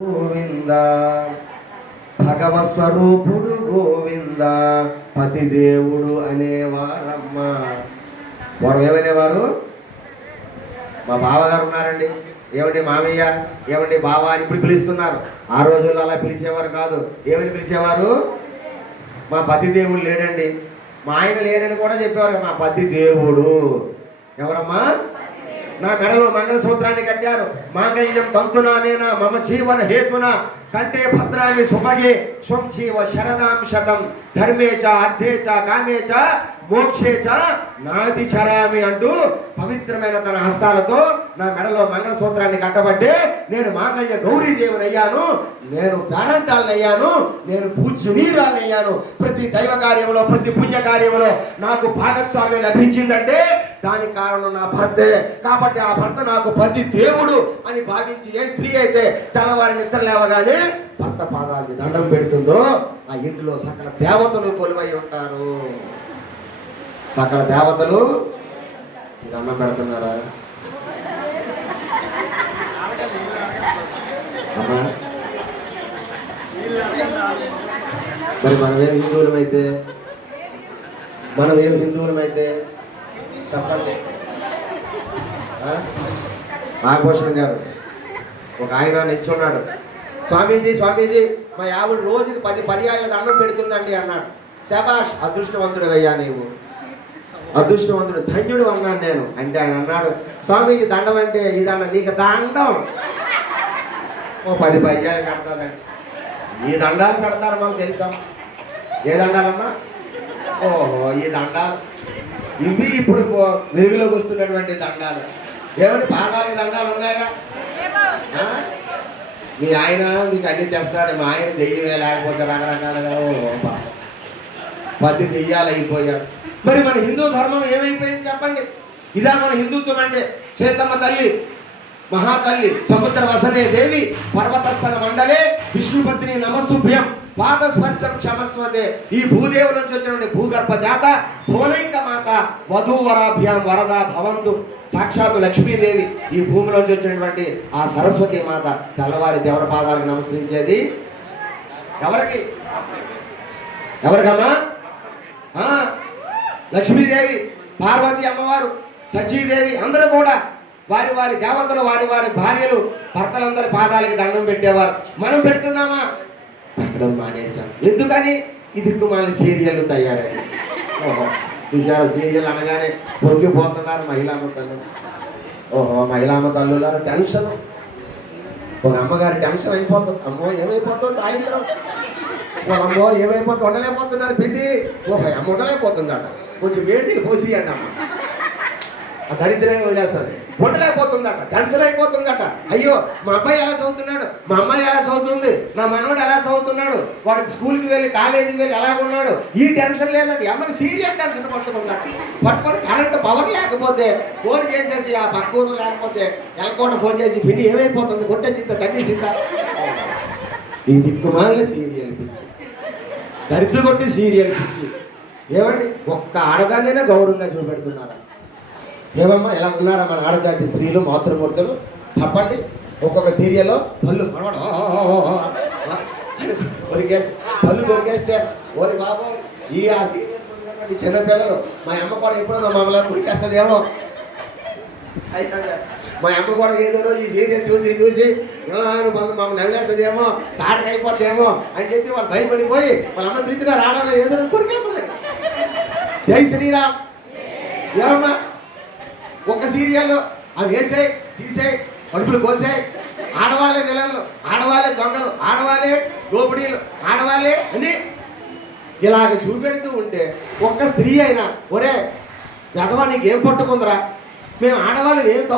గోవింద భగవత్ స్వరూపుడు గోవింద పతిదేవుడు అనేవారమ్మ. వారు ఏమనేవారు? మా బావగారు ఉన్నారండి, ఏమండి మామయ్య, ఏమండి బావ అని ఇప్పుడు పిలుస్తున్నారు. ఆ రోజుల్లో అలా పిలిచేవారు కాదు. ఏమని పిలిచేవారు? మా పతిదేవుడు లేడండి, మా ఆయన లేడని కూడా చెప్పేవారు. మా పతిదేవుడు ఎవరమ్మా? నా మెడలో మంగళసూత్రాన్ని కట్టారు. మాంగళ్యం తంతునానేనా మమ జీవన హేతున కంటే భద్రామి సుభగే స్వంజీవ శరదాం శతం ధర్మేచ అర్థేచ కామేచ మోక్షేచ నాది చరామి అంటూ పవిత్రమైన తన హస్తాలతో నా మెడలో మంగళసూత్రాన్ని కట్టబట్టే నేను మాంగళ్య గౌరీదేవుని అయ్యాను, నేను పేరంటాలను అయ్యాను, నేను పూజ్యనీయురాలను అయ్యాను. ప్రతి దైవ కార్యంలో, ప్రతి పుణ్య కార్యంలో నాకు భాగస్వామ్యం లభించిందంటే దానికి కారణం నా భర్తే. కాబట్టి ఆ భర్త నాకు పతి దేవుడు అని భావించి ఏ స్త్రీ అయితే తెల్లవారి నిద్ర లేవగానే భర్త పాదాలకి దండం పెడుతుందో ఆ ఇంటిలో సకల దేవతలు కొలువై ఉంటారు. సకల దేవతలు దండం పెడుతున్నారా? మరి మనమేం హిందువులమైతే చెప్పండి. నాగభూషణం గారు ఒక ఆయన నిల్చున్నాడు. స్వామీజీ స్వామీజీ మా ఆవిడ రోజుకి 10 పర్యాయాలు దండం పెడుతుందండి అన్నాడు. శబాష్, అదృష్టవంతుడు అయ్యా, నీవు అదృష్టవంతుడు, ధన్యుడు అన్నాను నేను. అంటే ఆయన అన్నాడు, స్వామీజీ దండం అంటే ఇదన్న నీకు దండం ఓ 10 పర్యాయాలు కడతాదండి. ఈ దండాలు పెడతారు మాకు తెలుసా? ఏ దండాలమ్మా? ఓహో, ఈ దండాలు ఇవి ఇప్పుడు వెలుగులోకి వస్తున్నటువంటి దండాలు. ఏమంటే పాదాలకి దండాలు ఉన్నాయా? మీ ఆయన మీకు అన్ని తెస్తాడు. మా ఆయన దెయ్యమే, లేకపోతే రకరకాలుగా పది దెయ్యాలు అయిపోయాడు. మరి మన హిందూ ధర్మం ఏమైపోయింది చెప్పండి? ఇదా మన హిందుత్వం అంటే? సీతమ్మ తల్లి, మహాతల్లి, సముద్ర వసనే దేవి, పర్వతస్థల మండలే, విష్ణుపత్ని నమస్తుభ్యం, పాద స్పర్శం క్షమస్వదే. ఈ భూదేవుల నుంచి వచ్చినటువంటి భూగర్భ జాత, భువనైక మాత, వధూవరాభ్యాం వరదా భవంతు. సాక్షాత్తు లక్ష్మీదేవి ఈ భూమిలోంచి వచ్చినటువంటి ఆ సరస్వతి మాత తెల్లవారి దేవుడి పాదాలకు నమస్కరించేది ఎవరికి? ఎవరికమ్మా? లక్ష్మీదేవి, పార్వతి అమ్మవారు, సచీదేవి అందరూ కూడా వారి వారి దేవతలు, వారి వారి భార్యలు, భర్తలందరి పాదాలకి దండం పెట్టేవారు. మనం పెడుతున్నామా? పెట్టడం మానేశాం. ఎందుకని? ఇది మన సీరియల్ తయారయ్యాయి. ఓహో, చూసారా? సీరియల్ అనగానే పొంగిపోతున్నారు మహిళామ తల్లు. ఓహో, మహిళామ తల్లులారు టెన్షన్. ఒక అమ్మగారి టెన్షన్ అయిపోతుంది. అమ్మో ఏమైపోతుంది సాయంత్రం, అమ్మో ఏమైపోతుంది, ఉండలేకపోతున్నాడు పిండి. ఓహో, అమ్మ ఉండలేకపోతుందట, కొంచెం వేడికి పోసి అండి అమ్మ. ఆ దరిద్రమే వదిలేస్తుంది. ఉండలేకపోతుందట, టెన్షన్ అయిపోతుందట. అయ్యో మా అబ్బాయి ఎలా చదువుతున్నాడు, మా అమ్మాయి ఎలా చదువుతుంది, నా మనవడు ఎలా చదువుతున్నాడు, వాడికి స్కూల్కి వెళ్ళి కాలేజీకి వెళ్ళి ఎలా ఉన్నాడు, ఈ టెన్షన్ లేదండి. అమ్మకి సీరియస్ టెన్షన్ పట్టుకుందట. పట్టుకొని కరెంట్ పవర్ లేకపోతే ఫోన్ చేసేసి ఆ పక్కూరు లేకపోతే ఎలకోట ఫోన్ చేసి పిల్లి ఏమైపోతుంది, కొట్టేసిందా, తగ్గేసిందా. ఈ దిక్కుమాల సీరియల్ పిచ్చి, దరిద్ర కొట్టి సీరియల్ పిచ్చి. ఏమండి, ఒక్క ఆడదాన్నైనా గౌరవంగా చూపెడుతున్నారా? ఏమమ్మా ఎలా ఉన్నారా మన ఆడజాతి స్త్రీలు, మాతృమూర్తులు? తప్పండి. ఒక్కొక్క సీరియల్లో పళ్ళు కొరికేస్తే ఓరి బాబు, ఈ ఆ సీరియల్ చిన్నపిల్లలు. మా అమ్మ కూడా ఎప్పుడో మమ్మల్ని కొరికేస్తుందేమో. అయితే మా అమ్మ కూడా ఏదో ఈ సీరియల్ చూసి మమ్మల్ని నవ్వేస్తుందేమో, తాటకైపోతుందేమో అని చెప్పి వాళ్ళు భయపడిపోయి వాళ్ళ అమ్మ పిలిచినా రావడంలో ఏదో కొరికేస్తుంది. జై శ్రీరామ్. ఏమమ్మా, ఒక్క సీరియల్లో అవి వేసాయి తీసాయి, కడుపులు కోసాయి, ఆడవాళ్ళే విలన్లు, ఆడవాళ్ళే దొంగలు, ఆడవాళ్ళే దోపిడీలు, ఆడవాళ్ళే అని ఇలాగ చూపెడుతూ ఉంటే ఒక్క స్త్రీ అయినా ఒరే పెదవా నీకేం పట్టుకుందరా, మేము ఆడవాళ్ళని ఏం